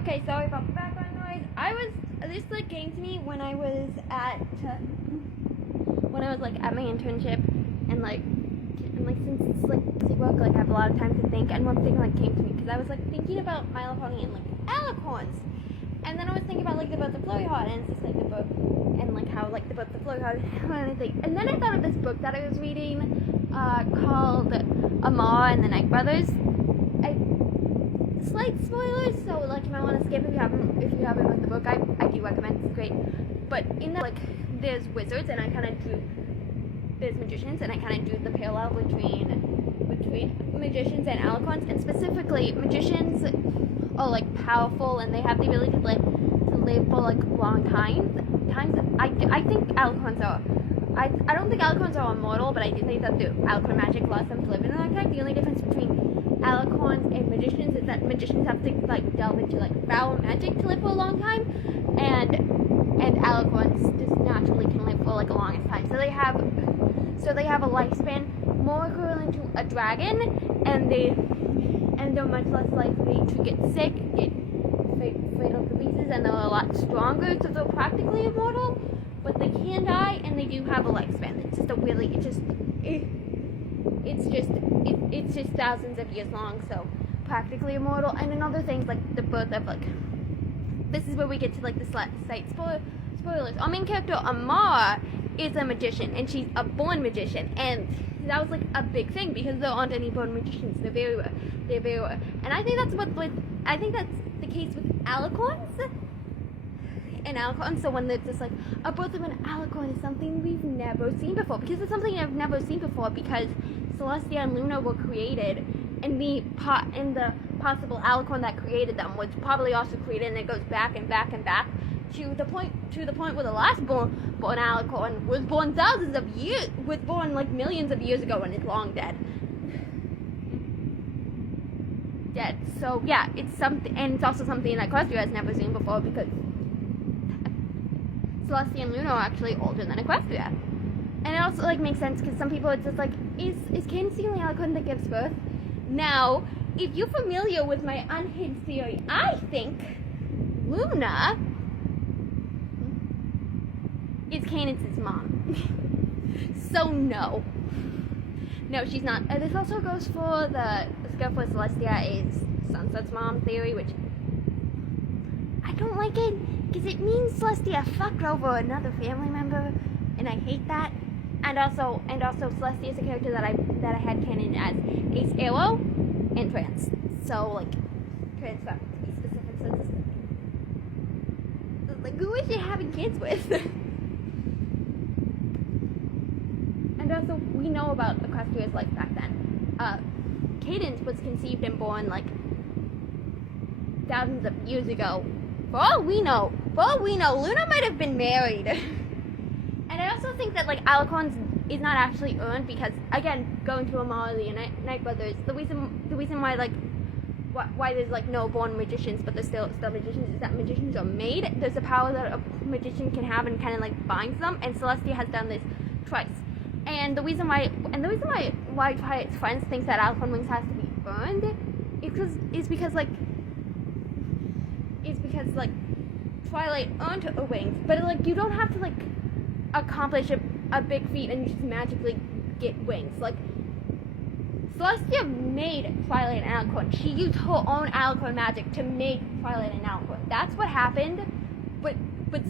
Okay, sorry about the background noise. This like came to me when I was at at my internship, and since it's like busy work, like I have a lot of time to think, and one thing like came to me because I was like thinking about My Little Pony and like alicorns, and then I was thinking about like the flurry heart, and it's just like the book, and like how like the flurry heart and anything, and then I thought of this book that I was reading, called Amar and the Night Brothers. Slight spoilers, so like you might want to skip if you haven't read the book. I do recommend, it's great. But in the like there's wizards and there's magicians, and I kind of drew the parallel between magicians and alicorns, and specifically magicians are like powerful and they have the ability to live for like long times. I think alicorns are I don't think alicorns are immortal, but I do think that the alicorn magic allows them to live in a long time. The only difference between alicorns and magicians is that magicians have to like delve into like foul magic to live for a long time, and alicorns just naturally can live for like a longest time. So they have a lifespan more equivalent to a dragon, and they're much less likely to get sick, get fatal diseases, and they're a lot stronger. So they're practically immortal, but they can die, and they do have a lifespan. It's just thousands of years long, so practically immortal. And in other things, like the birth of like, this is where we get to like the slight spoilers. Our main character Amara is a magician, and she's a born magician, and that was like a big thing because there aren't any born magicians. They're very rare. And I think that's the case with alicorns. And alicorn, so when it's just like a birth of an alicorn is something we've never seen before, because it's something I've never seen before, because Celestia and Luna were created, and the possible alicorn that created them was probably also created, and it goes back and back and back to the point where the last born alicorn was born like millions of years ago, and is long dead. So yeah, it's something, and it's also something that Equestria has never seen before, because Celestia and Luna are actually older than Equestria. And it also like makes sense because some people it's just like, is Cadence the only alicorn that gives birth? Now, if you're familiar with my unhinged theory, I think Luna is Cadence's mom. So no, she's not. This also goes for the scope for Celestia is Sunset's mom theory, which I don't like it, because it means Celestia fucked over another family member, and I hate that. And also Celestia is a character that I had canon as Ace Arrow and Trans. So like Trans to be specific, so just like who is she having kids with? And also we know about Equestria's life back then. Cadence was conceived and born like thousands of years ago. For all we know, Luna might have been married. And I also think that like alicorns is not actually earned, because again, going to Amara the Night Brothers, the reason why like why there's like no born magicians, but there's still magicians, is that magicians are made. There's a power that a magician can have and kind of like binds them, and Celestia has done this twice. And the reason why Twilight's friends thinks that alicorn wings has to be burned is because Twilight earned her wings, but like you don't have to like accomplish a big feat and you just magically get wings. Like Celestia made Twilight an alicorn. She used her own alicorn magic to make Twilight an alicorn. That's what happened. But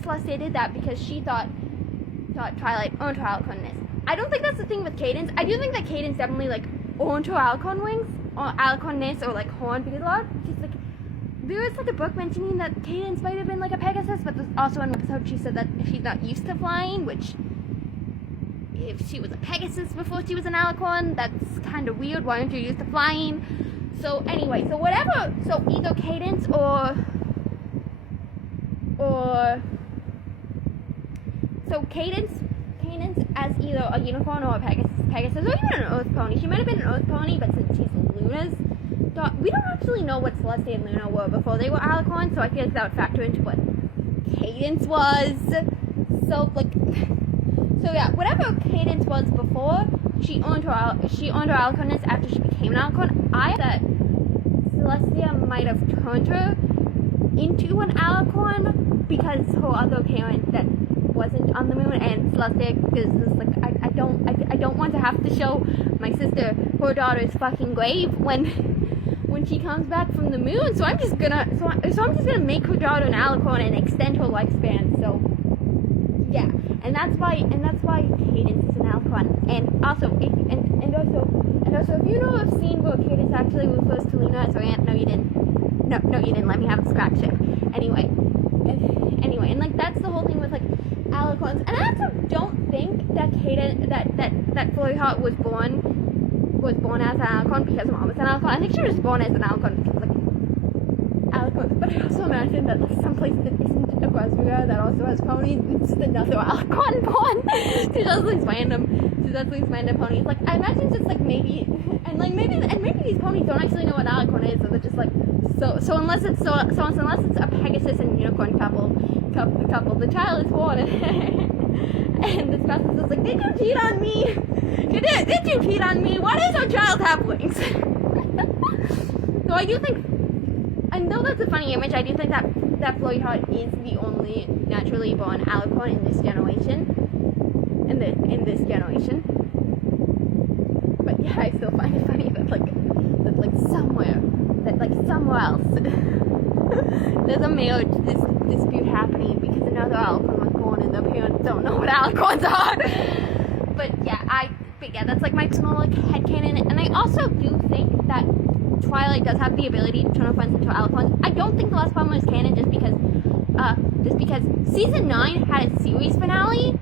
Celestia did that because she thought Twilight earned her alicornness. I don't think that's the thing with Cadence. I do think that Cadence definitely like earned her alicorn wings or alicornness or like horn, because a lot of she's like, there is like a book mentioning that Cadence might have been like a Pegasus, but there's also an episode she said that she's not used to flying, which if she was a Pegasus before she was an alicorn, that's kind of weird. Why aren't you used to flying? So anyway, so either Cadence or Cadence as either a unicorn or a Pegasus, or even an Earth pony. She might have been an Earth pony, but since she's Luna's daughter, we don't actually know what Celestia and Luna were before they were alicorns, so I feel like that would factor into what Cadence was. So yeah, whatever Cadence was before, she earned her alicornness after she became an alicorn. I thought that Celestia might have turned her into an alicorn because her other parent that wasn't on the moon and Celestia is like I don't want to have to show my sister her daughter's fucking grave when she comes back from the moon. So I'm just gonna make her daughter an alicorn and extend her lifespan. So yeah, and that's why Cadence is an alicorn. And also if you know a scene where Cadence actually refers to Luna as her aunt, no you didn't. No, you didn't let me have a scratch chip. Anyway, and like that's the whole thing with like alicorns. And I also don't think that that Flurry Heart was born as an alicorn because mom was an alicorn. I think she was born as an alicorn because like alicorns. But I also imagine that like someplace that isn't a Grosvenor that also has ponies, it's just another alicorn born to just these random ponies. Like I imagine just like maybe these ponies don't actually know what alicorn is, so they're just like so unless it's a Pegasus and unicorn couple, the child is born and this person's just like, did you cheat on me? Did you cheat on me? Why does our child have wings? So I do think, and though that's a funny image, I do think that Flurry Heart is the only naturally born alicorn in this generation. But yeah, I still find it funny that somewhere else there's a marriage dispute happening because another alicorn was born and the parents don't know what alicorns are. But yeah, that's like my personal like headcanon. And I also do think that Twilight does have the ability to turn her friends into alicorns. I don't think the last problem is canon just because season 9 had a series finale,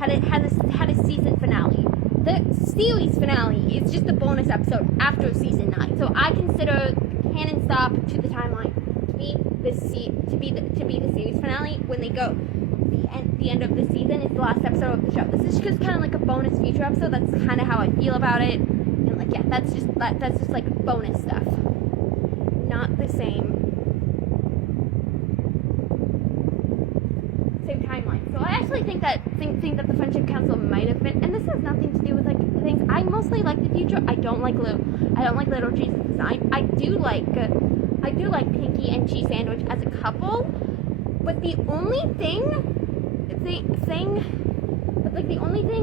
had a season finale. The series finale is just a bonus episode after season 9. So I consider canon stop to the timeline to be the series finale when they go. The end of the season is the last episode of the show. This is just kind of like a bonus feature episode. That's kind of how I feel about it. And like yeah, that's just like bonus stuff. Not the same timeline. So I actually think that the Friendship Council might have been, and this has nothing to do with like things. I mostly like the future. I don't like Little Cheese's design. I do like Pinky and Cheese Sandwich as a couple, but the only thing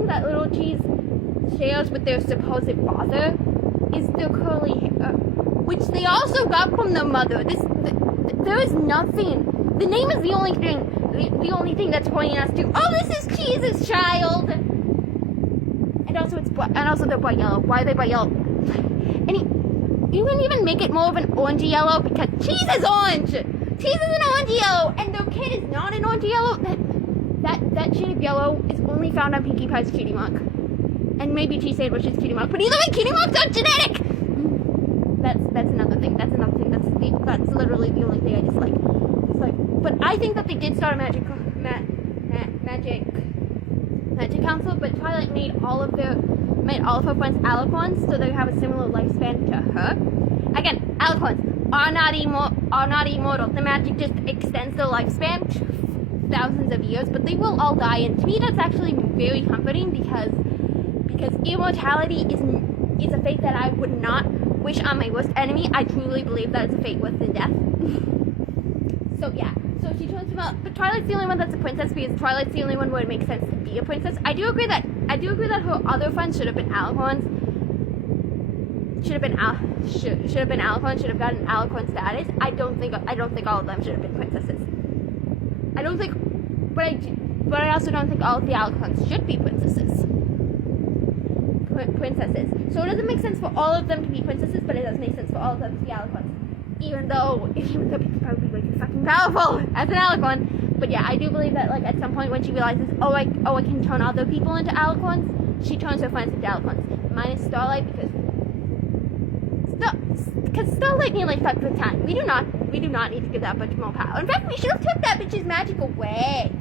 that Little Cheese shares with their supposed father is their curly hair, which they also got from their mother. There is nothing. The name is the only thing that's pointing us to, oh, this is Cheese's child. And also they're bright yellow. Why are they bright yellow? And you can even make it more of an orangey yellow because Cheese is orange. Cheese is an orangey yellow, and their kid is not an orangey yellow. That shade of yellow is only found on Pinkie Pie's Cutie Mark, and maybe Cheese Sandwich's Cutie Mark. But either way, Cutie Marks are genetic. That's another thing. That's literally the only thing I dislike. But I think that they did start a magic council. But Twilight made all of her friends alicorns, so they have a similar lifespan to her. Again, alicorns are not immortal. The magic just extends their lifespan to thousands of years, but they will all die. And to me, that's actually very comforting because immortality is a fate that I would not wish on my worst enemy. I truly believe that it's a fate worse than death. So yeah. So she turns them out, but Twilight's the only one that's a princess because Twilight's the only one where it makes sense to be a princess. I do agree that her other friends should have been alicorns. Should have been alicorns. Should have gotten alicorn status. I don't think all of them should have been princesses. But I also don't think all of the alicorns should be princesses. So it doesn't make sense for all of them to be princesses, but it does make sense for all of them to be alicorns. Even though Pinkie Pie would be really fucking powerful as an alicorn. But yeah, I do believe that like at some point when she realizes, I can turn other people into alicorns, she turns her friends into alicorns. Minus Starlight because Starlight nearly fucked with time. We do not need to give that bitch more power. In fact, we should have took that bitch's magic away.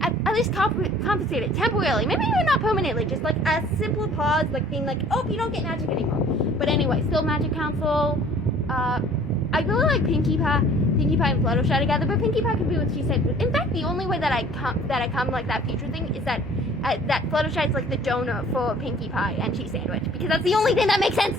At least compensate it temporarily. Maybe even not permanently. Just like a simple pause, like being like, oh, you don't get magic anymore. But anyway, still Magic Council. I really like Pinkie Pie and Fluttershy together, but Pinkie Pie can be what she said. In fact, the only way that I come like that future thing is that Fluttershy is like the donor for Pinkie Pie and Cheese Sandwich, because that's the only thing that makes sense.